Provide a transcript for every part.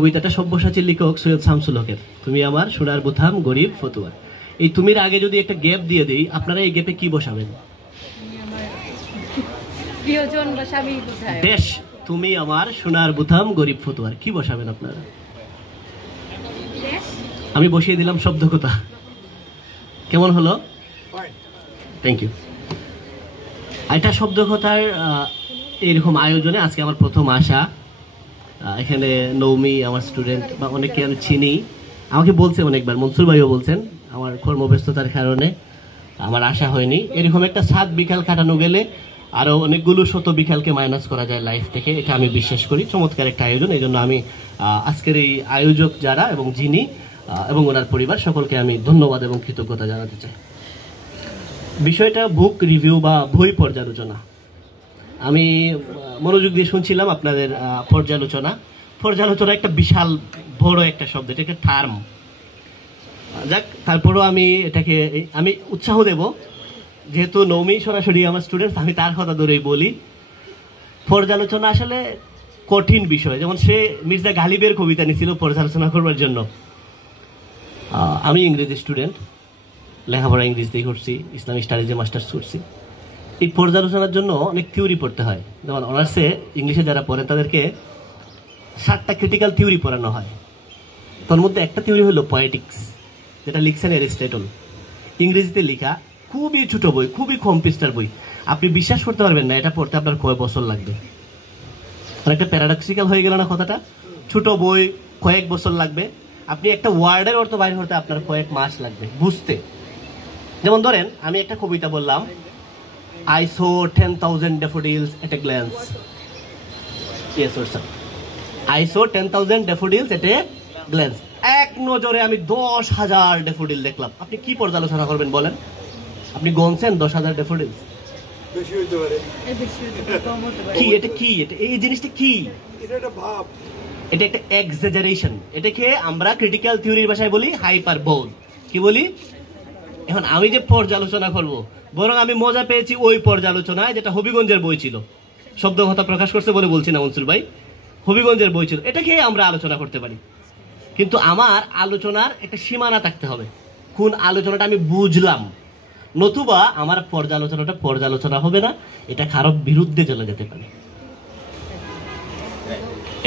কবিতাটা সব্যসাচীর লেখক সৈয়দ শামসুল হকের। তুমি আমার সোনার বুথাম গরিব ফতুয়া। এই তুমির আগে যদি একটা গ্যাপ দিয়ে দেই, আপনারা এই গ্যাপে কি বসাবেন? দেশ তুমি আমার সোনার বুথাম গরিব ফতুয়ার, কি বসাবেন আপনারা? আমি বসিয়ে দিলাম শব্দকথা। কেমন হলো? Thank you. এটা শব্দকথার এইরকম আয়োজনে আজকে আমার প্রথম আসা। এখানে নৌমি আমার স্টুডেন্ট বা অনেকে আমি চিনি, আমাকে বলছে অনেকবার, মনসুর ভাইও বলছেন, আমার কর্মব্যস্ততার কারণে আমার আশা হয়নি। এরকম একটা 7 বিকাল কাটানো গেলে আরো অনেকগুলো শত বিকালকে মাইনাস করা যায় লাইফ থেকে, এটা আমি বিশ্বাস করি। চমৎকার একটা আয়োজন, এই জন্য আমি আজকের এই আয়োজক যারা এবং যিনি এবং ওনার পরিবার সকলকে আমি ধন্যবাদ এবং কৃতজ্ঞতা জানাতে চাই। বিষয়টা বুক রিভিউ বা বই পর্যালোচনা। আমি মনোযোগ দিয়ে শুনছিলাম আপনাদের পর্যালোচনা একটা বিশাল বড় একটা শব্দ, এটা একটা টার্ম। যাক, তারপরও আমি এটাকে উৎসাহ দেব, যেহেতু নৌমি সরাসরি আমার স্টুডেন্ট, আমি তার কথা ধরেই বলি। পর্যালোচনা আসলে কঠিন বিষয়। যেমন সে মির্জা গালিবের কবিতা নিয়েছিল পর্যালোচনা করবার জন্য। আমি ইংরেজি স্টুডেন্ট, লেখাপড়া ইংরেজিতেই করছি, ইসলামিক স্টাডিজে মাস্টার্স করছি। এই পর্যালোচনার জন্য অনেক থিওরি পড়তে হয়। যেমন অনার্সে ইংলিশে যারা পড়েন তাদেরকে 7টা ক্রিটিক্যাল থিওরি পড়ানো হয়। তার মধ্যে একটা থিওরি হলো পয়েটিক্স, যেটা লিখছেন অ্যারিস্টটল, ইংরেজিতে লেখা, খুবই ছোট বই, খুবই কম পৃষ্ঠার বই। আপনি বিশ্বাস করতে পারবেন না এটা পড়তে আপনার কয়েক বছর লাগবে। অনেকটা প্যারাডক্সিক্যাল হয়ে গেল না কথাটা? ছোট বই, কয়েক বছর লাগবে। আপনি একটা ওয়ার্ডের অর্থ বাইর করতে আপনার কয়েক মাস লাগবে বুঝতে। যেমন ধরেন, আমি একটা কবিতা বললাম, I saw 10,000 daffodils at a glance. Yes or sir? I saw 10,000 daffodils at a glance. এক নজরে আমি 10,000 ড্যাফোডিল দেখলাম। আপনি কি পর্যালোচনা করবেন বলেন? আপনি গনছেন 10,000 ড্যাফোডিলস? বেশি হইতে পারে। কি এটা? কি এটা? এই জিনিসটা কি? এটা একটা ভাব, এটা একটা এক্সাজারেশন। এটাকে আমরা ক্রিটিক্যাল থিওরির ভাষায় বলি হাইপারবোল। কি বলি? এখন আমি যে পর্যালোচনা করব, বরং আমি মজা পেয়েছি ওই পর্যালোচনায় যেটা হবিগঞ্জের বই ছিল। শব্দকথা প্রকাশ করছে বলে বলছি না মনসুর ভাই, হবিগঞ্জের বই ছিল। এটাকে আমরা আলোচনা করতে পারি, কিন্তু আমার আলোচনার একটা সীমানা থাকতে হবে। কোন আলোচনাটা আমি বুঝলাম, নতুবা আমার পর্যালোচনা হবে না, এটা কারো বিরুদ্ধে চলে যেতে পারে।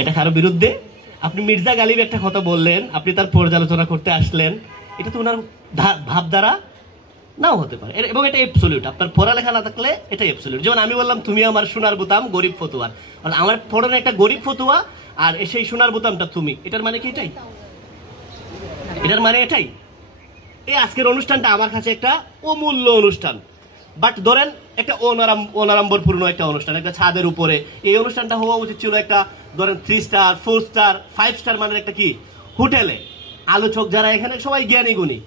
এটা কারো বিরুদ্ধে। আপনি মির্জা গালিব একটা কথা বললেন, আপনি তার পর্যালোচনা করতে আসলেন, এটা তো ওনার ভাবধারা নাও হতে পারে, এবং এটা অ্যাবসলিউট। আপনার পড়ালেখা না থাকলে এটা অ্যাবসলিউট। যেমন আমি বললাম তুমি আমার সোনার বোতাম গরিব ফতুয়ার, আমার পড়ানো একটা গরিব ফতুয়া, আর সেই সোনার বোতামটা তুমি, এটার মানে কি এটাই? এটার মানে এটাই? এই আজকের অনুষ্ঠানটা আমার কাছে একটা অমূল্য অনুষ্ঠান, বাট ধরেন একটা অনারম্বরপূর্ণ একটা অনুষ্ঠান, একটা ছাদের উপরে। এই অনুষ্ঠানটা হওয়া উচিত ছিল একটা ধরেন 3 স্টার 4 স্টার 5 স্টার মানের একটা কি হোটেলে। আলোচক যারা এখানে সবাই জ্ঞানী গুণী।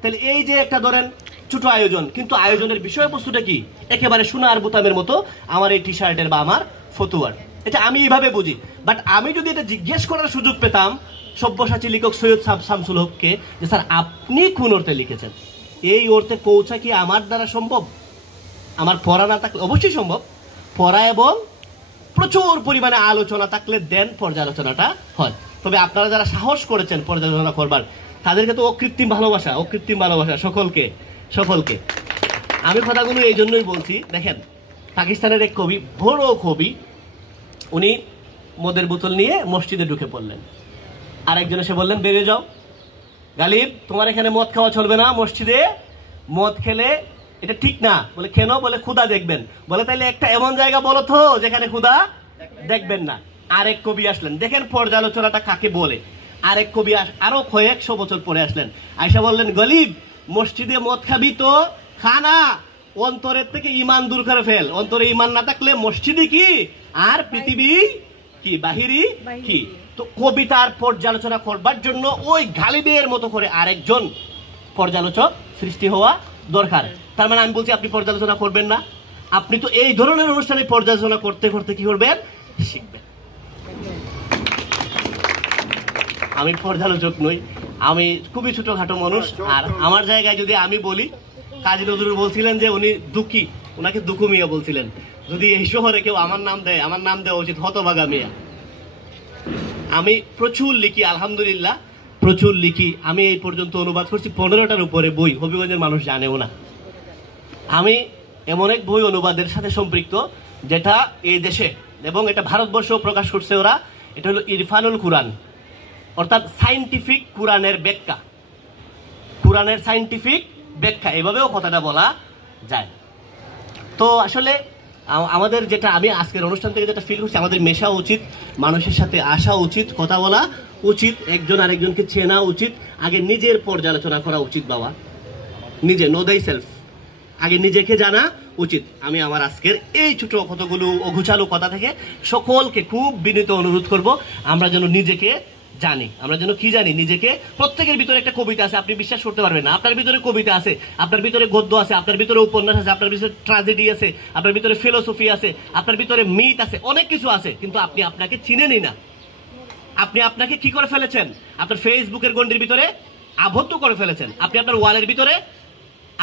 তাহলে এই যে একটা ধরেন ছোট আয়োজন, কিন্তু আয়োজনের বিষয়বস্তুটা কি? একেবারে সোনার বোতামের মতো আমার এই টি শার্টের বা আমার ফতুয়ার। এটা আমি এইভাবে বুঝি। বাট আমি যদি এটা জিজ্ঞেস করার সুযোগ পেতাম সব্যসাচী লেখক সৈয়দ শামসুল হককে, যে স্যার আপনি কোন অর্থে লিখেছেন, এই অর্থে পৌঁছা কি আমার দ্বারা সম্ভব? আমার পড়া না থাকলে অবশ্যই সম্ভব, পড়া এবং প্রচুর পরিমাণে আলোচনা থাকলে দেন পর্যালোচনাটা হয়। তবে আপনারা যারা সাহস করেছেন পর্যালোচনা করবার, তাদেরকে তো অকৃত্রিম ভালোবাসা সকলকে। আমি কথাগুলো এই জন্যই বলছি। দেখেন, পাকিস্তানের এক কবি, বড় কবি, উনি মদের বোতল নিয়ে মসজিদে ঢুকে পড়লেন। আরেকজন এসে বললেন বেরিয়ে যাও, গালিব তোমার এখানে মদ খাওয়া চলবে না, মসজিদে মদ খেলে এটা ঠিক না। বলে কেন? বলে ক্ষুধা দেখবেন। বলে তাইলে একটা এমন জায়গা বলো তো যেখানে ক্ষুধা দেখবেন না। আরেক কবি আসলেন, দেখেন পর্যালোচনাটা কাকে বলে। আরেক কবি আরো কয়েকশো বছর পরে আসলেন, আয়সা বললেন গালিব মসজিদে মদ খাবি তো খানা, অন্তরের থেকে ইমান দূর করে ফেল। অন্তরে ইমান না থাকলে মসজিদে কি আর পৃথিবী কি বাহিরি কি। তো কবিতার পর্যালোচনা করবার জন্য ওই গালিবের মতো করে আরেকজন পর্যালোচক সৃষ্টি হওয়া দরকার। তার মানে আমি বলছি আপনি পর্যালোচনা করবেন না, আপনি তো এই ধরনের অনুষ্ঠানে পর্যালোচনা করতে করতে কি করবেন? শিখবেন। আমি পর্যালোচক নই, আমি খুবই ছোটখাটো মানুষ। আর আমার জায়গায় যদি আমি বলি, কাজী নজরুল বলছিলেন যে উনি দুঃখী, ওনাকে দুঃখু মিয়া বলছিলেন। যদি এই শহরে কেউ আমার নাম দেয়, আমার নাম দেওয়া উচিত হতভাগা মিয়া। আমি প্রচুর লিখি, আলহামদুলিল্লাহ প্রচুর লিখি। আমি এই পর্যন্ত অনুবাদ করছি 15টার উপরে বই, হবিগঞ্জের মানুষ জানেও না। আমি এমন এক বই অনুবাদের সাথে সম্পৃক্ত যেটা এই দেশে এবং এটা ভারতবর্ষ প্রকাশ করছে ওরা। এটা হলো ইরফানুল কুরআন, অর্থাৎ সাইন্টিফিক কোরআনের ব্যাখ্যা, কোরআনের সাইন্টিফিক ব্যাখ্যা, এভাবেও কথাটা বলা যায়। তো আসলে আমাদের যেটা, আমি আজকের অনুষ্ঠান থেকে যেটা ফিল করছি, আমাদের মেশা উচিত, মানুষের সাথে আসা উচিত, কথা বলা উচিত, একজন আরেকজনকে চেনা উচিত, আগে নিজের পর্যালোচনা করা উচিত। বাবা নিজে, নো দাই সেলফ, আগে নিজেকে জানা উচিত। আমি আমার আজকের এই ছোট কতগুলো অঘুচালো কথা থেকে সকলকে খুব বিনীত অনুরোধ করব, আমরা যেন নিজেকে জানি। আমরা যেন কি জানি? নিজেকে। প্রত্যেকের ভিতরে একটা কবিতা আছে, আপনি বিশ্বাস করতে পারবেন না। আপনার ভিতরে কবিতা আছে, আপনার ভিতরে গদ্য আছে, আপনার ভিতরে উপন্যাস আছে, আপনার ভিতরে ট্র্যাজেডি আছে, আপনার ভিতরে ফিলোসফি আছে, আপনার ভিতরে মিথ আছে, অনেক কিছু আছে, কিন্তু আপনি আপনাকে চিনেনই না। আপনি আপনাকে কি করে ফেলেছেন? আপনার ফেসবুকের গণ্ডির ভিতরে আবদ্ধ করে ফেলেছেন, আপনি আপনার ওয়ালের ভিতরে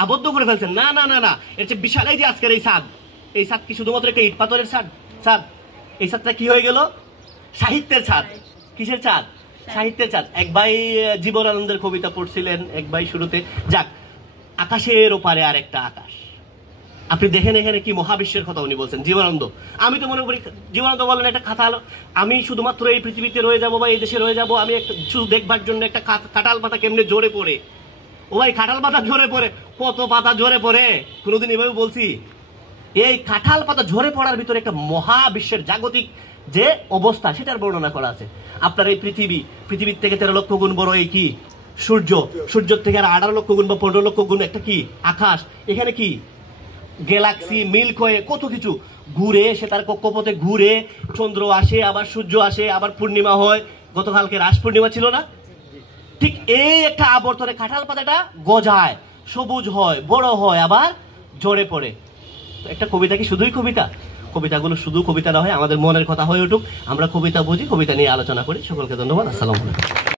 আবদ্ধ করে ফেলছেন। না না না না, এর চেয়ে বিশাল এই যে আজকের এই ছাদ, এই ছাদ কি শুধুমাত্র একটা ইট পাথরের ছাদ? ছাদ, এই ছাদটা কি হয়ে গেল? সাহিত্যের ছাদ। কিসের ছাদ? সাহিত্যের ছাদ। এক ভাই জীবনানন্দের কবিতা পড়ছিলেন এক ভাই শুরুতে। যাক, আকাশের ওপারে আর একটা আকাশ। আপনি দেখেন এখানে কি মহাবিশ্বের কথা উনি বলছেন, জীবনানন্দ। আমি তো মনে করি জীবনানন্দ বলেন একটা খাতা হলো, আমি শুধুমাত্র এই পৃথিবীতে রয়ে যাবো বা এই দেশে রয়ে যাবো, আমি একটা শুধু দেখবার জন্য একটা কাঁঠাল পাতা কেমনে জোরে পড়ে। ও ভাই, কাঁঠাল পাতা ঝরে পড়ে, কত পাতা ঝরে পড়ে, কোনোদিন এভাবে বলছি? এই কাঁঠাল পাতা ঝরে পড়ার ভিতরে একটা মহাবিশ্বের জাগতিক যে অবস্থা, সেটার বর্ণনা করা আছে। আপনার এই পৃথিবীর থেকে 13 লক্ষ গুণ বড় এই কি সূর্য, সূর্যের থেকে আর 18 লক্ষ গুণ বা 15 লক্ষ গুণ একটা কি আকাশ, এখানে কি গ্যালাক্সি, মিল্ক ওয়ে, কত কিছু ঘুরে, সে তার কক্ষপথে ঘুরে, চন্দ্র আসে, আবার সূর্য আসে, আবার পূর্ণিমা হয়। গতকালকে রাস পূর্ণিমা ছিল না? ঠিক এই একটা আবর্তনে কাঁঠাল পাতাটা গজায়, সবুজ হয়, বড় হয়, আবার ঝরে পড়ে। একটা কবিতা কি শুধুই কবিতা? কবিতাগুলো শুধু কবিতা না হয়, আমাদের মনের কথা হয়ে উঠুক, আমরা কবিতা বুঝি, কবিতা নিয়ে আলোচনা করি। সকলকে ধন্যবাদ। আসসালামু আলাইকুম।